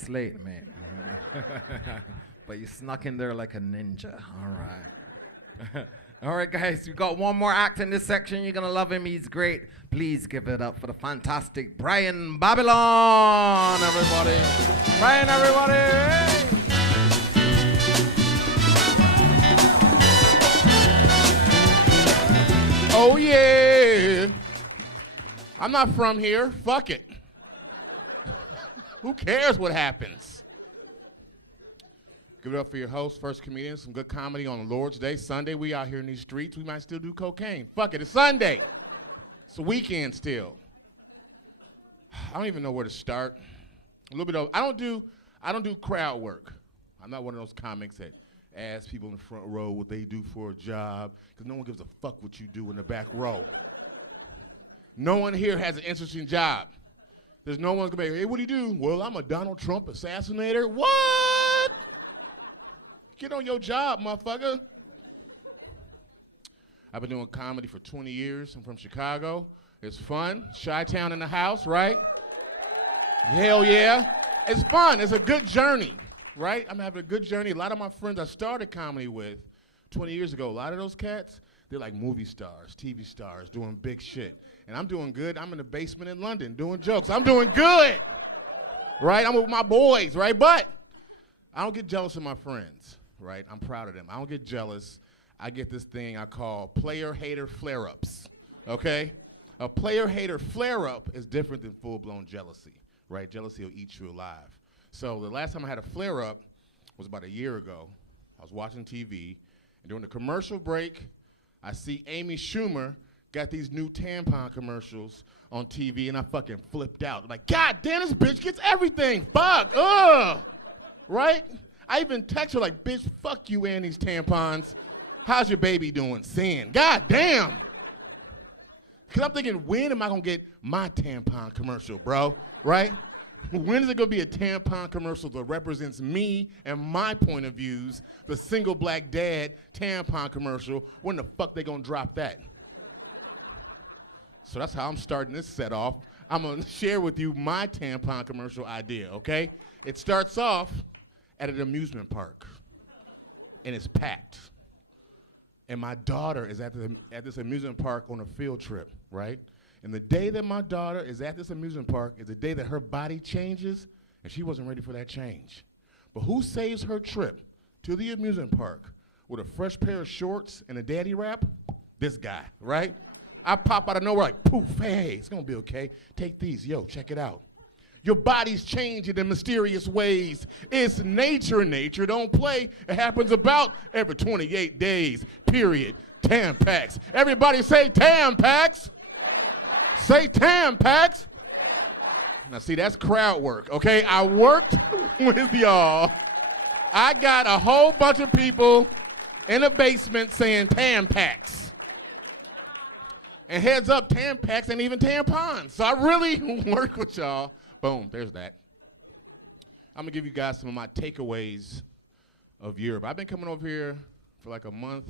It's late, mate. But you snuck in there like a ninja. All right. All right, guys, we got one more act in this section. You're going to love him. He's great. Please give it up for the fantastic Brian Babylon, everybody. Brian, everybody. Hey. Oh, yeah. I'm not from here. Fuck it. Who cares what happens? Give it up for your host, first comedian, some good comedy on Lord's Day. Sunday, we out here in these streets. We might still do cocaine. Fuck it, it's Sunday. It's a weekend still. I don't even know where to start. A little bit of, I don't do crowd work. I'm not one of those comics that ask people in the front row what they do for a job, because no one gives a fuck what you do in the back row. No one here has an interesting job. There's no one gonna be, hey, what do you do? Well, I'm a Donald Trump assassinator. What? Get on your job, motherfucker. I've been doing comedy for 20 years. I'm from Chicago. It's fun. Chi-Town in the house, right? Hell yeah. It's fun. It's a good journey, right? I'm having a good journey. A lot of my friends I started comedy with 20 years ago, a lot of those cats, they're like movie stars, TV stars, doing big shit. And I'm doing good. I'm in the basement in London doing jokes. I'm doing good, right? I'm with my boys, right? But I don't get jealous of my friends, right? I'm proud of them. I don't get jealous. I get this thing I call player-hater flare-ups, okay? A player-hater flare-up is different than full-blown jealousy, right? Jealousy will eat you alive. So the last time I had a flare-up was about a year ago. I was watching TV, and during the commercial break, I see Amy Schumer got these new tampon commercials on TV, and I fucking flipped out. Like, God damn, this bitch gets everything. Fuck, ugh. Right? I even text her like, bitch, fuck you and these tampons. How's your baby doing? Sin. God damn. Because I'm thinking, when am I going to get my tampon commercial, bro? Right? When is it going to be a tampon commercial that represents me and my point of views, the single black dad tampon commercial? When the fuck they going to drop that? So that's how I'm starting this set off. I'm going to share with you my tampon commercial idea, okay? It starts off at an amusement park, and it's packed. And my daughter is at this amusement park on a field trip, right? And the day that my daughter is at this amusement park is the day that her body changes, and she wasn't ready for that change. But who saves her trip to the amusement park with a fresh pair of shorts and a daddy wrap? This guy, right? I pop out of nowhere like, poof, hey, it's gonna be okay. Take these, yo, check it out. Your body's changing in mysterious ways. It's nature, nature don't play. It happens about every 28 days, period. Tampax. Everybody say Tampax. Say Tampax. Now see, that's crowd work, okay? I worked with y'all. I got a whole bunch of people in the basement saying Tampax. And heads up, Tampax ain't even tampons. So I really work with y'all. Boom, there's that. I'm gonna give you guys some of my takeaways of Europe. I've been coming over here for like a month.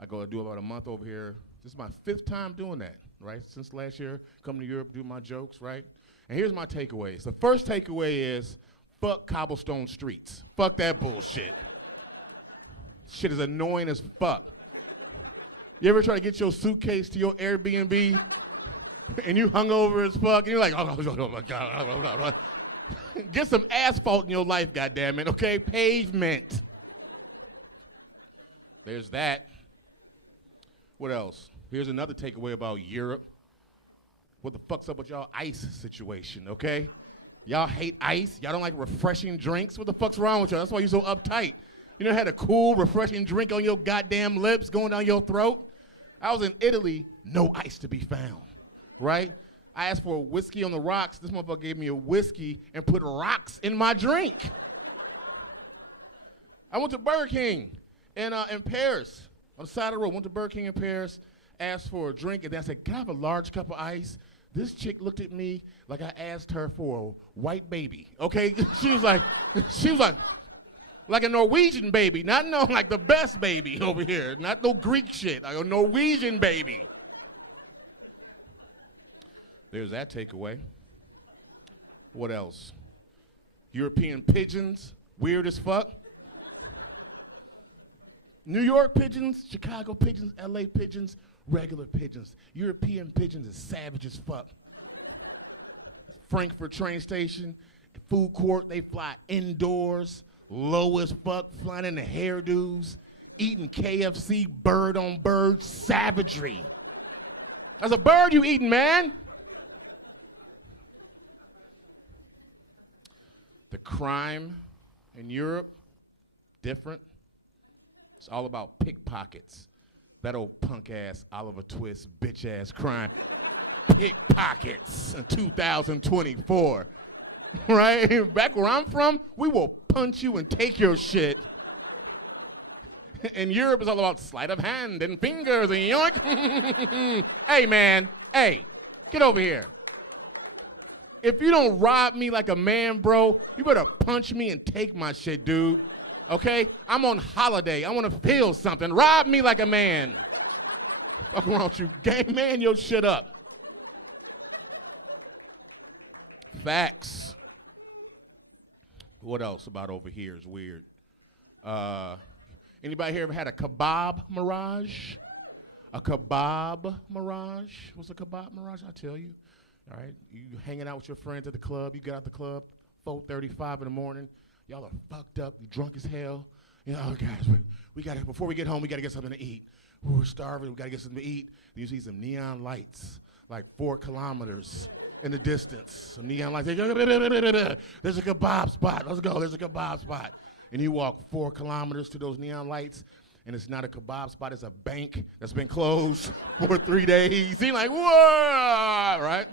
I go to do about a month over here. This is my 5th time doing that, right? Since last year, coming to Europe, do my jokes, right? And here's my takeaways. The first takeaway is, fuck cobblestone streets. Fuck that bullshit. Shit is annoying as fuck. You ever try to get your suitcase to your Airbnb and you hungover as fuck and you're like, oh my God. Get some asphalt in your life, goddammit, okay? Pavement. There's that. What else? Here's another takeaway about Europe. What the fuck's up with y'all ice situation, okay? Y'all hate ice. Y'all don't like refreshing drinks. What the fuck's wrong with y'all? That's why you're so uptight. You know, had a cool, refreshing drink on your goddamn lips going down your throat? I was in Italy, no ice to be found, right? I asked for a whiskey on the rocks. This motherfucker gave me a whiskey and put rocks in my drink. I went to Burger King in Paris, on the side of the road. Went to Burger King in Paris, asked for a drink, and then I said, can I have a large cup of ice? This chick looked at me like I asked her for a white baby, okay? she was like, like a Norwegian baby, not no like the best baby over here, not no Greek shit, like a Norwegian baby. There's that takeaway. What else? European pigeons, weird as fuck. New York pigeons, Chicago pigeons, LA pigeons, regular pigeons. European pigeons is savage as fuck. Frankfurt train station, food court, they fly indoors, low as fuck, flying in the hairdos, eating KFC, bird on bird, savagery. That's a bird you eating, man. The crime in Europe, different. It's all about pickpockets. That old punk ass Oliver Twist bitch ass crime. Pickpockets in 2024. Right? Back where I'm from, we will punch you and take your shit. In Europe, it's all about sleight of hand and fingers and yoink. Hey, man. Hey, get over here. If you don't rob me like a man, bro, you better punch me and take my shit, dude. Okay? I'm on holiday. I want to feel something. Rob me like a man. Fuck wrong with you? Gang, man your shit up. Facts. What else about over here is weird? Anybody here ever had a kebab mirage? A kebab mirage? What's a kebab mirage? I'll tell you. All right, you hanging out with your friends at the club. You get out the club, 4:35 in the morning. Y'all are fucked up. You drunk as hell. You know, oh guys, we gotta, before we get home, we gotta get something to eat. We're starving. We gotta get something to eat. You see some neon lights, like 4 kilometers in the distance. Some neon lights. There's a kebab spot. Let's go. There's a kebab spot. And you walk 4 kilometers to those neon lights, and it's not a kebab spot. It's a bank that's been closed for 3 days. You're like, whoa, right?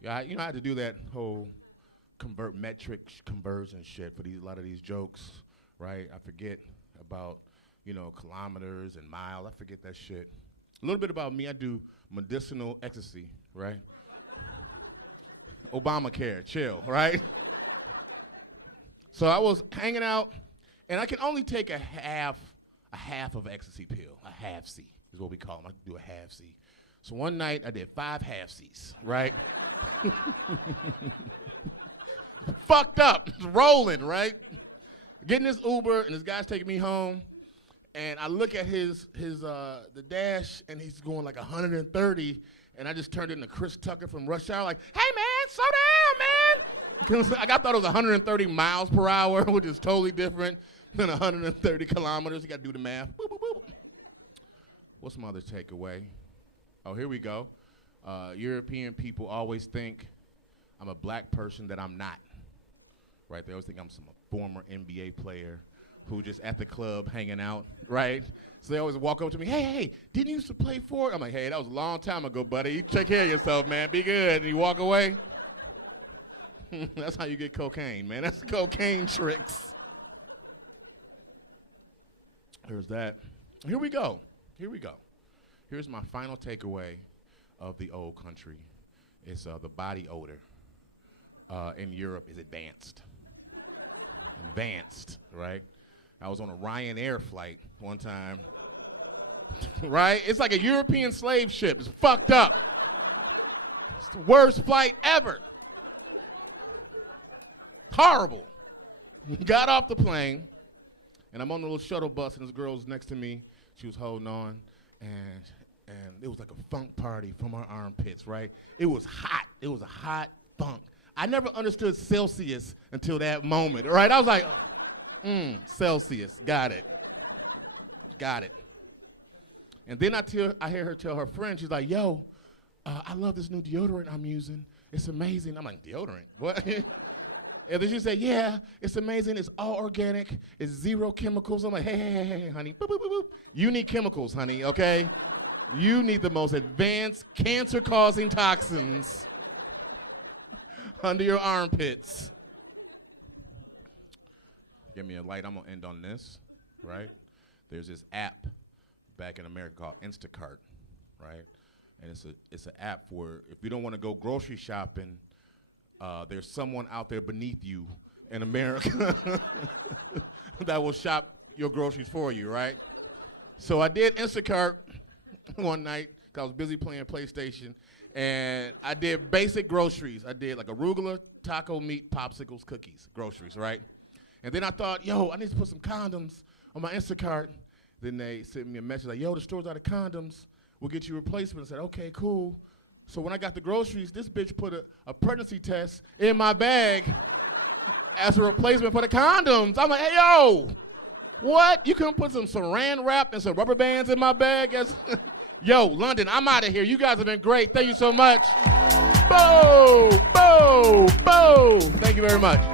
Yeah, you know, I had to do that whole convert metric conversion shit for a lot of these jokes, right? I forget about, you know, kilometers and miles. I forget that shit. A little bit about me, I do medicinal ecstasy, right? Obamacare, chill, right? So I was hanging out, and I can only take a half of ecstasy pill. A half C is what we call them. I can do a half C. So one night I did 5 half C's, right? Fucked up, rolling, right? Getting this Uber, and this guy's taking me home, and I look at the dash, and he's going like 130, and I just turned into Chris Tucker from Rush Hour, like, hey man, slow down, man. I thought it was 130 miles per hour, which is totally different than 130 kilometers. You got to do the math. Boop, boop, boop. What's my other takeaway? Oh, here we go. European people always think I'm a black person that I'm not. Right? They always think I'm some former NBA player who just at the club hanging out, right? So they always walk up to me, hey, didn't you used to play for it? I'm like, hey, that was a long time ago, buddy. You take care of yourself, man. Be good. And you walk away. That's how you get cocaine, man. That's cocaine tricks. There's that. Here we go. Here's my final takeaway of the old country. It's the body odor in Europe is advanced. Advanced, right? I was on a Ryanair flight one time, right? It's like a European slave ship. It's fucked up. It's the worst flight ever. Horrible. Got off the plane, and I'm on the little shuttle bus, and this girl was next to me. She was holding on, and it was like a funk party from our armpits, right? It was hot. It was a hot funk. I never understood Celsius until that moment, right? I was like, Celsius, got it. And then I hear her tell her friend, she's like, yo, I love this new deodorant I'm using. It's amazing. I'm like, deodorant? What? And then she said, yeah, it's amazing. It's all organic. It's 0 chemicals. I'm like, hey, honey. Boop, boop, boop, boop. You need chemicals, honey, okay? You need the most advanced cancer-causing toxins under your armpits. Give me a light. I'm going to end on this, right? There's this app back in America called Instacart, right? And it's an app for if you don't want to go grocery shopping, there's someone out there beneath you in America that will shop your groceries for you, right? So I did Instacart one night because I was busy playing PlayStation, and I did basic groceries. I did like arugula, taco meat, popsicles, cookies, groceries, right? And then I thought, yo, I need to put some condoms on my Instacart. Then they sent me a message like, yo, the store's out of condoms. We'll get you replacements. I said, okay, cool. So when I got the groceries, this bitch put a pregnancy test in my bag as a replacement for the condoms. I'm like, hey, yo, what? You couldn't put some saran wrap and some rubber bands in my bag? Yo, London, I'm out of here. You guys have been great. Thank you so much. Boom, boom, boom. Thank you very much.